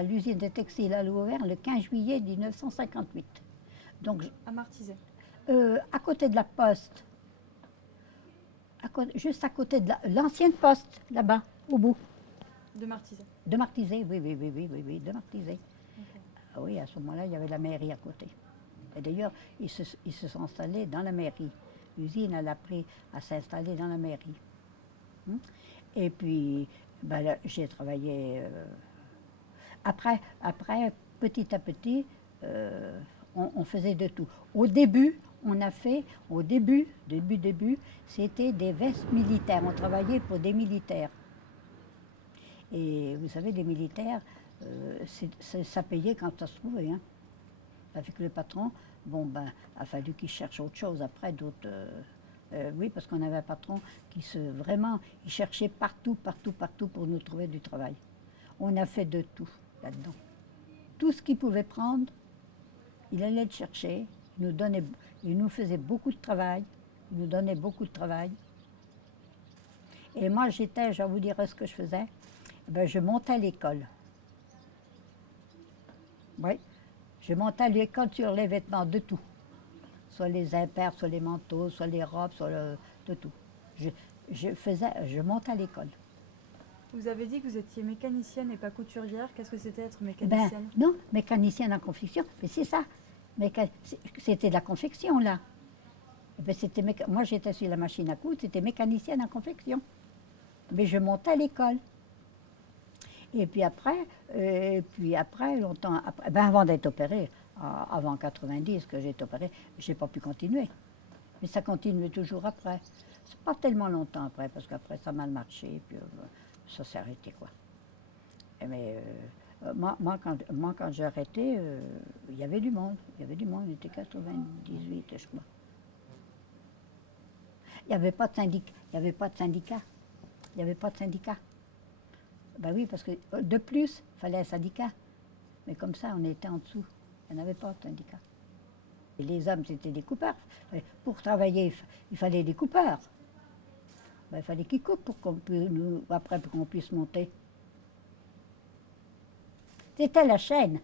L'usine de textile a ouvert le 15 juillet 1958. Donc, À Martizet. à côté de la poste, juste à côté de l'ancienne poste, là-bas, au bout. De Martizet. De Martizet, oui, de Martizet. Okay. Ah oui, à ce moment-là, il y avait la mairie à côté. Et d'ailleurs, ils se sont installés dans la mairie. L'usine, elle a pris à s'installer dans la mairie. Et puis, ben, j'ai travaillé... Après, petit à petit, on faisait de tout. Au début, c'était des vestes militaires. On travaillait pour des militaires. Et vous savez, les militaires, ça payait quand ça se trouvait. Hein. Avec le patron, bon, ben, il a fallu qu'il cherche autre chose. Après, d'autres... oui, parce qu'on avait un patron qui il cherchait partout pour nous trouver du travail. On a fait de tout là-dedans. Tout ce qu'il pouvait prendre, il allait le chercher, il nous faisait beaucoup de travail, il nous donnait beaucoup de travail. Et moi, je vais vous dire ce que je faisais, ben, je montais à l'école. Oui, je montais à l'école sur les vêtements, de tout. Soit les impairs, soit les manteaux, soit les robes, de tout. Je montais à l'école. Vous avez dit que vous étiez mécanicienne et pas couturière. Qu'est-ce que c'était être mécanicienne? Ben, non, mécanicienne en confection, mais c'est ça. C'était de la confection, là. Ben, moi, j'étais sur la machine à coudre, c'était mécanicienne en confection. Mais je montais à l'école. Et puis après, longtemps après, ben avant d'être opérée, avant 90 que j'ai été opérée, je n'ai pas pu continuer. Mais ça continue toujours après. C'est pas tellement longtemps après, parce qu'après ça a mal marché, puis ça s'est arrêté, quoi. Mais moi, quand j'ai arrêté, il y avait du monde. Il était 98, je crois. Il n'y avait pas de syndicat. Ben oui, parce que de plus, il fallait un syndicat. Mais comme ça, on était en dessous. Il n'y en avait pas de syndicat. Et les hommes, c'était des coupeurs. Pour travailler, il fallait des coupeurs. Ben, il fallait qu'ils coupent pour qu'on puisse monter. C'était la chaîne.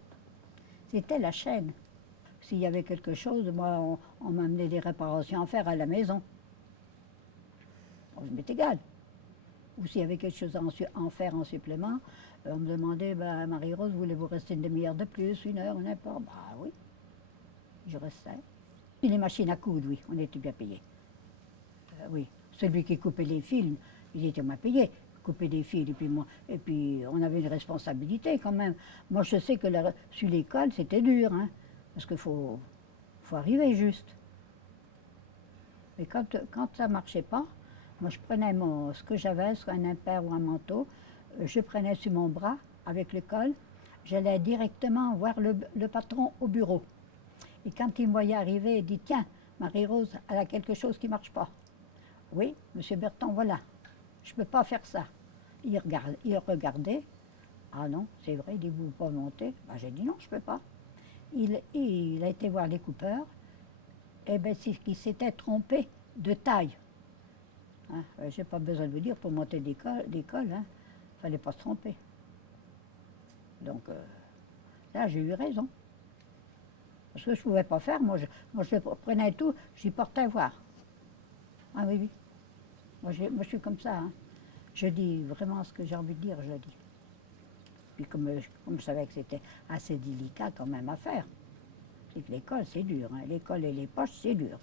S'il y avait quelque chose, moi, on m'amenait des réparations à faire à la maison. Bon, il m'est égal. Ou s'il y avait quelque chose à en faire en supplément, on me demandait, ben, Marie-Rose, voulez-vous rester une demi-heure de plus, une heure, n'importe. Bah oui, je restais. Puis les machines à coudre, oui, on était bien payés. Oui, celui qui coupait les fils, il était moins payé. Couper des fils, et puis on avait une responsabilité quand même. Moi, je sais que sur l'école, c'était dur, hein, parce qu'il faut arriver juste. Mais quand ça ne marchait pas, moi, je prenais ce que j'avais, soit un impair ou un manteau, je prenais sur mon bras avec le col, j'allais directement voir le patron au bureau. Et quand il me voyait arriver, il dit, tiens, Marie-Rose, elle a quelque chose qui ne marche pas. Oui, monsieur Berton, voilà, je ne peux pas faire ça. Il regardait, ah non, c'est vrai, il dit, vous ne pouvez pas monter. Ben, j'ai dit, non, je ne peux pas. Il a été voir les coupeurs, et bien, c'est qu'il s'était trompé de taille. Hein, je n'ai pas besoin de vous dire, pour monter d'école, il ne fallait pas se tromper. Donc là, j'ai eu raison. Parce que je ne pouvais pas faire, moi je prenais tout, j'y portais voir. Ah oui, oui. Moi, je suis comme ça. Hein. Je dis vraiment ce que j'ai envie de dire, je le dis. Puis comme je savais que c'était assez délicat quand même à faire, c'est que l'école, c'est dur. Hein. L'école et les poches, c'est dur.